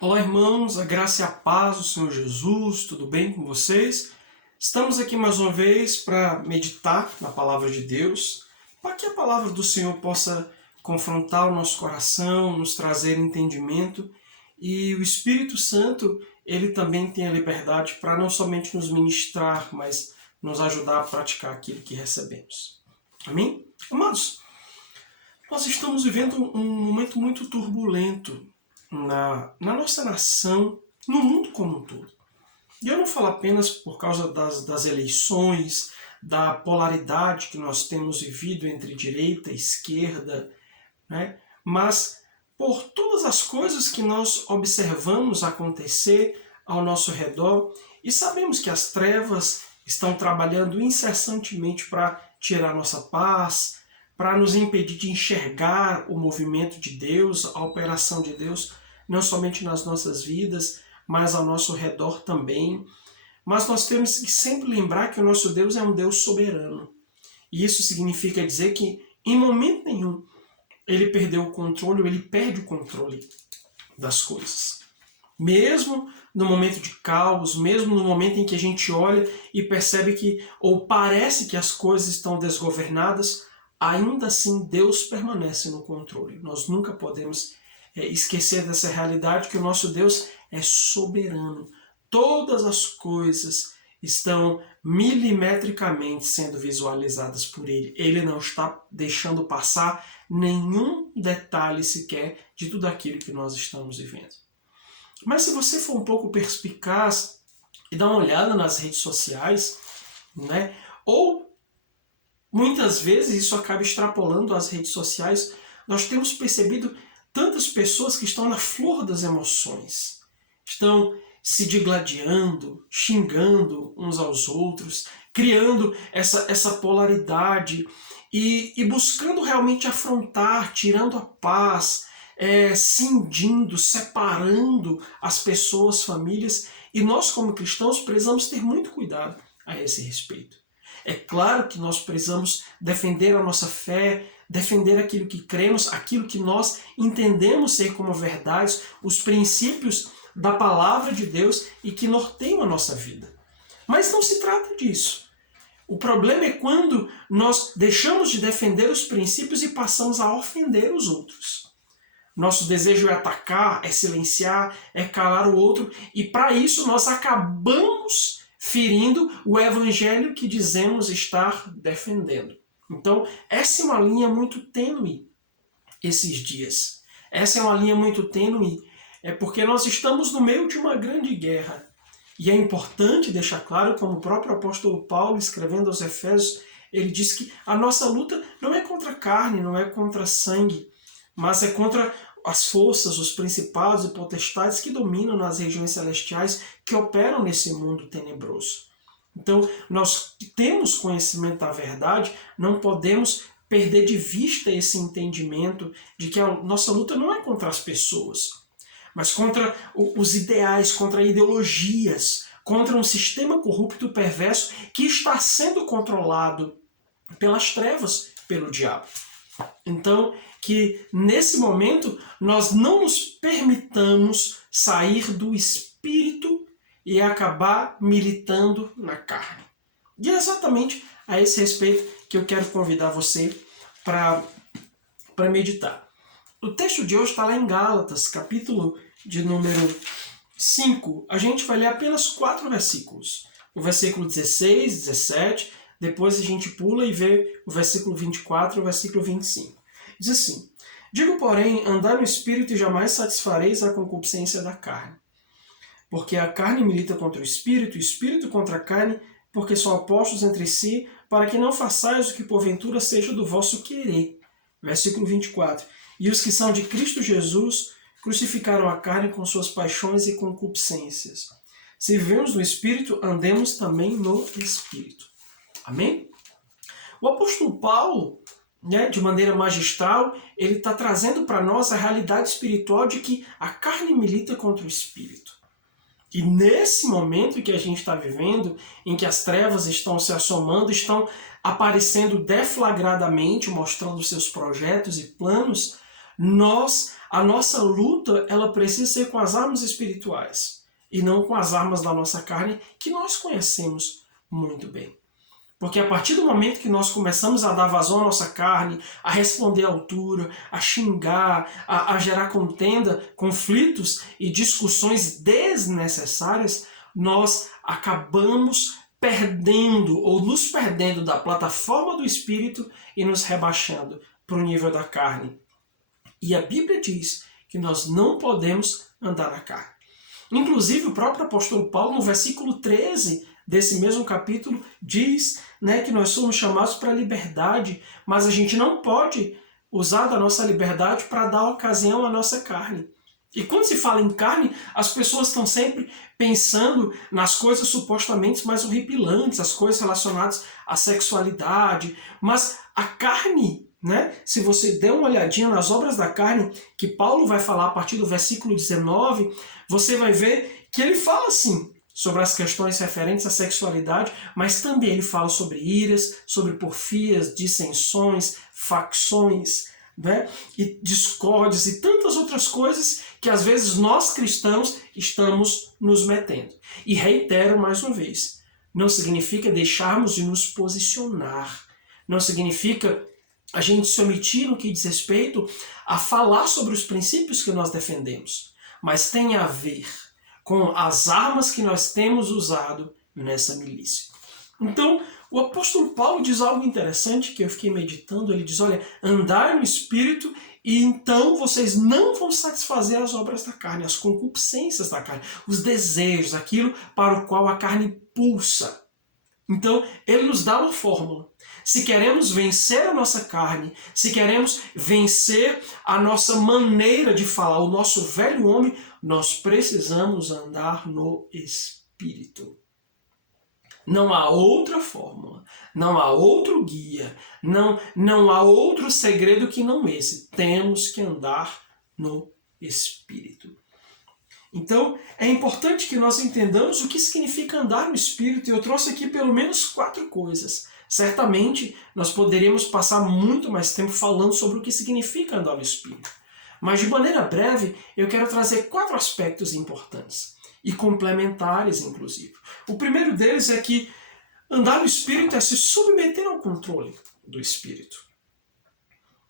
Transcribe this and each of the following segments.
Olá, irmãos, a graça e a paz do Senhor Jesus, tudo bem com vocês? Estamos aqui mais uma vez para meditar na palavra de Deus, para que a palavra do Senhor possa confrontar o nosso coração, nos trazer entendimento e o Espírito Santo, ele também tem a liberdade para não somente nos ministrar, mas nos ajudar a praticar aquilo que recebemos. Amém? Amados, nós estamos vivendo um momento muito turbulento na nossa nação, no mundo como um todo. E eu não falo apenas por causa das eleições, da polaridade que nós temos vivido entre direita e esquerda, né? Mas por todas as coisas que nós observamos acontecer ao nosso redor e sabemos que as trevas estão trabalhando incessantemente para tirar nossa paz, para nos impedir de enxergar o movimento de Deus, a operação de Deus, não somente nas nossas vidas, mas ao nosso redor também. Mas nós temos que sempre lembrar que o nosso Deus é um Deus soberano. E isso significa dizer que, em momento nenhum, ele perdeu o controle, ou ele perde o controle das coisas. Mesmo no momento de caos, mesmo no momento em que a gente olha e percebe que, ou parece que as coisas estão desgovernadas, ainda assim Deus permanece no controle. Nós nunca podemos esquecer dessa realidade, que o nosso Deus é soberano. Todas as coisas estão milimetricamente sendo visualizadas por Ele. Ele não está deixando passar nenhum detalhe sequer de tudo aquilo que nós estamos vivendo. Mas se você for um pouco perspicaz e dar uma olhada nas redes sociais, né, ou muitas vezes isso acaba extrapolando as redes sociais, nós temos percebido tantas pessoas que estão na flor das emoções, estão se digladiando, xingando uns aos outros, criando essa polaridade e buscando realmente afrontar, tirando a paz, cindindo, separando as pessoas, famílias, e nós como cristãos precisamos ter muito cuidado a esse respeito. É claro que nós precisamos defender a nossa fé, defender aquilo que cremos, aquilo que nós entendemos ser como verdades, os princípios da palavra de Deus e que norteiam a nossa vida. Mas não se trata disso. O problema é quando nós deixamos de defender os princípios e passamos a ofender os outros. Nosso desejo é atacar, é silenciar, é calar o outro, e para isso nós acabamos ferindo o evangelho que dizemos estar defendendo. Então, essa é uma linha muito tênue esses dias. Essa é uma linha muito tênue, porque nós estamos no meio de uma grande guerra. E é importante deixar claro, como o próprio apóstolo Paulo, escrevendo aos Efésios, ele diz que a nossa luta não é contra a carne, não é contra sangue, mas é contra as forças, os principados e potestades que dominam nas regiões celestiais, que operam nesse mundo tenebroso. Então, nós que temos conhecimento da verdade, não podemos perder de vista esse entendimento de que a nossa luta não é contra as pessoas, mas contra os ideais, contra ideologias, contra um sistema corrupto e perverso que está sendo controlado pelas trevas, pelo diabo. Então, que nesse momento nós não nos permitamos sair do espírito e acabar militando na carne. E é exatamente a esse respeito que eu quero convidar você para meditar. O texto de hoje está lá em Gálatas, capítulo de número 5. A gente vai ler apenas 4 versículos. O versículo 16, 17, depois a gente pula e vê o versículo 24 e o versículo 25. Diz assim: digo, porém, andai no Espírito e jamais satisfareis a concupiscência da carne. Porque a carne milita contra o Espírito, e o Espírito contra a carne, porque são opostos entre si, para que não façais o que porventura seja do vosso querer. Versículo 24. E os que são de Cristo Jesus crucificaram a carne com suas paixões e concupiscências. Se vivemos no Espírito, andemos também no Espírito. Amém? O apóstolo Paulo, de maneira magistral, ele está trazendo para nós a realidade espiritual de que a carne milita contra o Espírito. E nesse momento que a gente está vivendo, em que as trevas estão se assomando, estão aparecendo deflagradamente, mostrando seus projetos e planos, A nossa luta, ela precisa ser com as armas espirituais e não com as armas da nossa carne, que nós conhecemos muito bem. Porque a partir do momento que nós começamos a dar vazão à nossa carne, a responder à altura, a xingar, a gerar contenda, conflitos e discussões desnecessárias, nós acabamos perdendo ou nos perdendo da plataforma do Espírito e nos rebaixando para o nível da carne. E a Bíblia diz que nós não podemos andar na carne. Inclusive o próprio apóstolo Paulo, no versículo 13 desse mesmo capítulo, diz, né, que nós somos chamados para a liberdade, mas a gente não pode usar da nossa liberdade para dar ocasião à nossa carne. E quando se fala em carne, as pessoas estão sempre pensando nas coisas supostamente mais horripilantes, as coisas relacionadas à sexualidade, mas a carne, né? Se você der uma olhadinha nas obras da carne, que Paulo vai falar a partir do versículo 19, você vai ver que ele fala assim sobre as questões referentes à sexualidade, mas também ele fala sobre iras, sobre porfias, dissensões, facções, né? E discórdias e tantas outras coisas que às vezes nós cristãos estamos nos metendo. E reitero mais uma vez, não significa deixarmos de nos posicionar, não significa a gente se omitir no que diz respeito a falar sobre os princípios que nós defendemos, mas tem a ver com as armas que nós temos usado nessa milícia. Então, o apóstolo Paulo diz algo interessante que eu fiquei meditando. Ele diz, olha, andai no Espírito e então vocês não vão satisfazer as obras da carne, as concupiscências da carne, os desejos, aquilo para o qual a carne pulsa. Então, ele nos dá uma fórmula. Se queremos vencer a nossa carne, se queremos vencer a nossa maneira de falar, o nosso velho homem, nós precisamos andar no Espírito. Não há outra fórmula, não há outro guia, não há outro segredo que não esse. Temos que andar no Espírito. Então, é importante que nós entendamos o que significa andar no Espírito, e eu trouxe aqui pelo menos 4 coisas. Certamente, nós poderíamos passar muito mais tempo falando sobre o que significa andar no Espírito. Mas, de maneira breve, eu quero trazer 4 aspectos importantes, e complementares, inclusive. O primeiro deles é que andar no Espírito é se submeter ao controle do Espírito.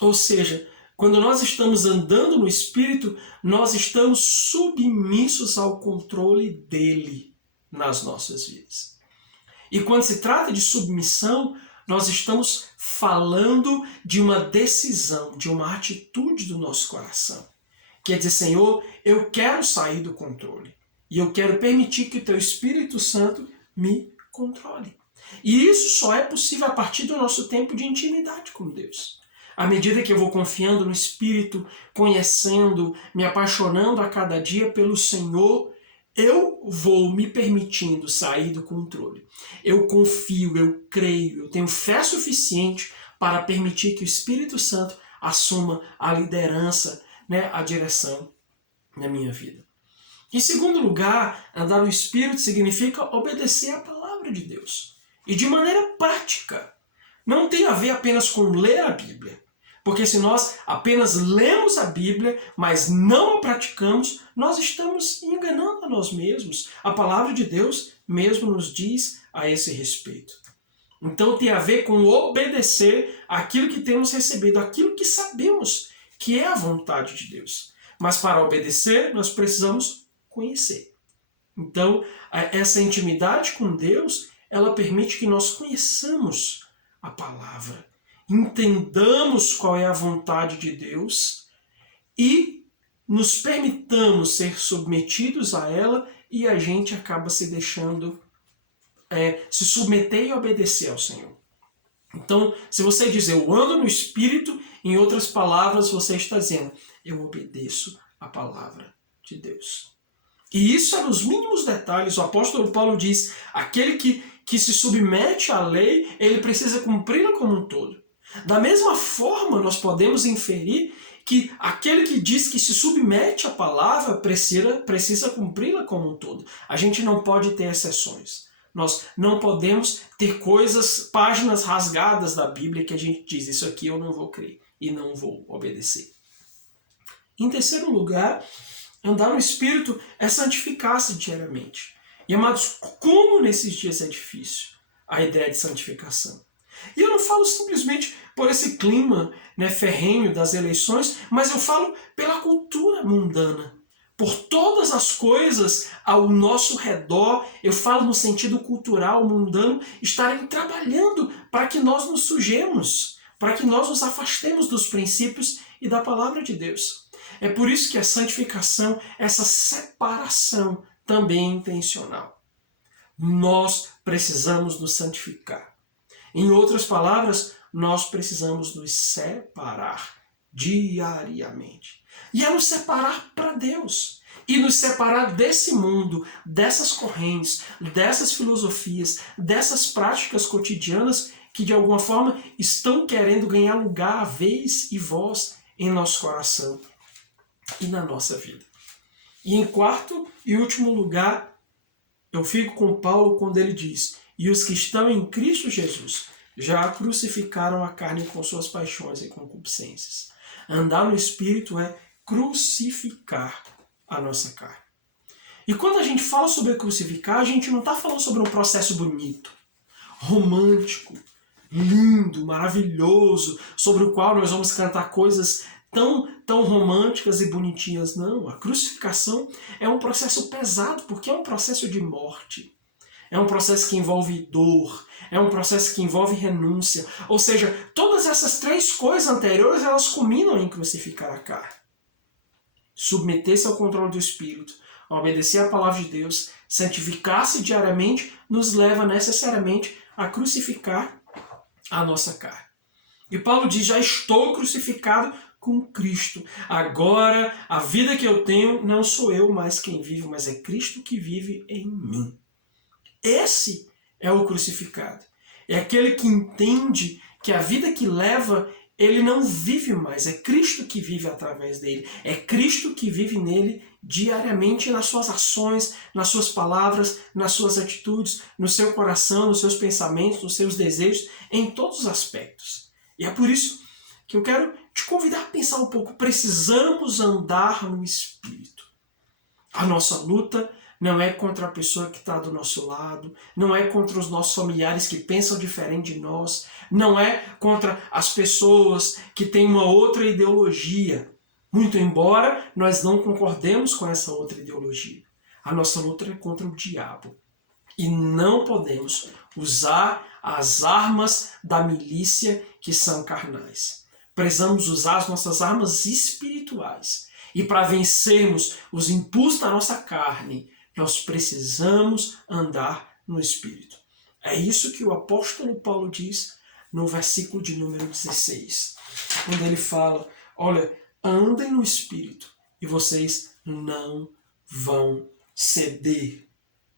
Ou seja, quando nós estamos andando no Espírito, nós estamos submissos ao controle dele nas nossas vidas. E quando se trata de submissão, nós estamos falando de uma decisão, de uma atitude do nosso coração. Quer dizer, Senhor, eu quero sair do controle. E eu quero permitir que o Teu Espírito Santo me controle. E isso só é possível a partir do nosso tempo de intimidade com Deus. À medida que eu vou confiando no Espírito, conhecendo, me apaixonando a cada dia pelo Senhor, eu vou me permitindo sair do controle. Eu confio, eu creio, eu tenho fé suficiente para permitir que o Espírito Santo assuma a liderança, né, a direção na minha vida. Em segundo lugar, andar no Espírito significa obedecer à palavra de Deus. E de maneira prática. Não tem a ver apenas com ler a Bíblia. Porque se nós apenas lemos a Bíblia, mas não a praticamos, nós estamos enganando a nós mesmos. A palavra de Deus mesmo nos diz a esse respeito. Então tem a ver com obedecer aquilo que temos recebido, aquilo que sabemos que é a vontade de Deus. Mas para obedecer, nós precisamos conhecer. Então, essa intimidade com Deus, ela permite que nós conheçamos a palavra, entendamos qual é a vontade de Deus e nos permitamos ser submetidos a ela, e a gente acaba se deixando se submeter e obedecer ao Senhor. Então, se você diz eu ando no Espírito, em outras palavras, você está dizendo eu obedeço a palavra de Deus. E isso é nos mínimos detalhes. O apóstolo Paulo diz, aquele que se submete à lei, ele precisa cumpri-la como um todo. Da mesma forma, nós podemos inferir que aquele que diz que se submete à palavra precisa cumpri-la como um todo. A gente não pode ter exceções. Nós não podemos ter páginas rasgadas da Bíblia que a gente diz, isso aqui eu não vou crer e não vou obedecer. Em terceiro lugar, andar no Espírito é santificar-se diariamente. E, amados, como nesses dias é difícil a ideia de santificação. E eu não falo simplesmente por esse clima, né, ferrenho das eleições, mas eu falo pela cultura mundana. Por todas as coisas ao nosso redor, eu falo no sentido cultural, mundano, estarem trabalhando para que nós nos sujemos, para que nós nos afastemos dos princípios e da palavra de Deus. É por isso que a santificação, essa separação, também é intencional. Nós precisamos nos santificar. Em outras palavras, nós precisamos nos separar diariamente. E é nos separar para Deus. E nos separar desse mundo, dessas correntes, dessas filosofias, dessas práticas cotidianas que de alguma forma estão querendo ganhar lugar, vez e voz em nosso coração e na nossa vida. E em quarto e último lugar, eu fico com Paulo quando ele diz: e os que estão em Cristo Jesus já crucificaram a carne com suas paixões e concupiscências. Andar no Espírito é crucificar a nossa carne. E quando a gente fala sobre crucificar, a gente não está falando sobre um processo bonito, romântico, lindo, maravilhoso, sobre o qual nós vamos cantar coisas tão românticas e bonitinhas. Não, a crucificação é um processo pesado, porque é um processo de morte. É um processo que envolve dor, é um processo que envolve renúncia. Ou seja, todas essas três coisas anteriores, elas culminam em crucificar a carne. Submeter-se ao controle do Espírito, obedecer à palavra de Deus, santificar-se diariamente, nos leva necessariamente a crucificar a nossa carne. E Paulo diz: já estou crucificado com Cristo. Agora, a vida que eu tenho, não sou eu mais quem vive, mas é Cristo que vive em mim. Esse é o crucificado. É aquele que entende que a vida que leva, ele não vive mais. É Cristo que vive através dele. É Cristo que vive nele diariamente nas suas ações, nas suas palavras, nas suas atitudes, no seu coração, nos seus pensamentos, nos seus desejos, em todos os aspectos. E é por isso que eu quero te convidar a pensar um pouco. Precisamos andar no Espírito. A nossa luta não é contra a pessoa que está do nosso lado, não é contra os nossos familiares que pensam diferente de nós, não é contra as pessoas que têm uma outra ideologia, muito embora nós não concordemos com essa outra ideologia. A nossa luta é contra o diabo. E não podemos usar as armas da milícia que são carnais. Precisamos usar as nossas armas espirituais. E para vencermos os impulsos da nossa carne, nós precisamos andar no Espírito. É isso que o apóstolo Paulo diz no versículo de número 16. Quando ele fala: olha, andem no Espírito e vocês não vão ceder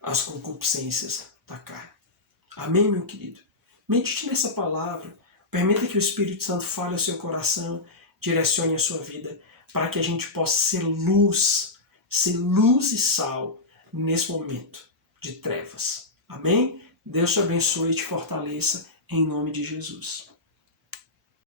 às concupiscências da carne. Amém, meu querido? Medite nessa palavra. Permita que o Espírito Santo fale ao seu coração, direcione a sua vida, para que a gente possa ser luz e sal nesse momento de trevas. Amém? Deus te abençoe e te fortaleça em nome de Jesus.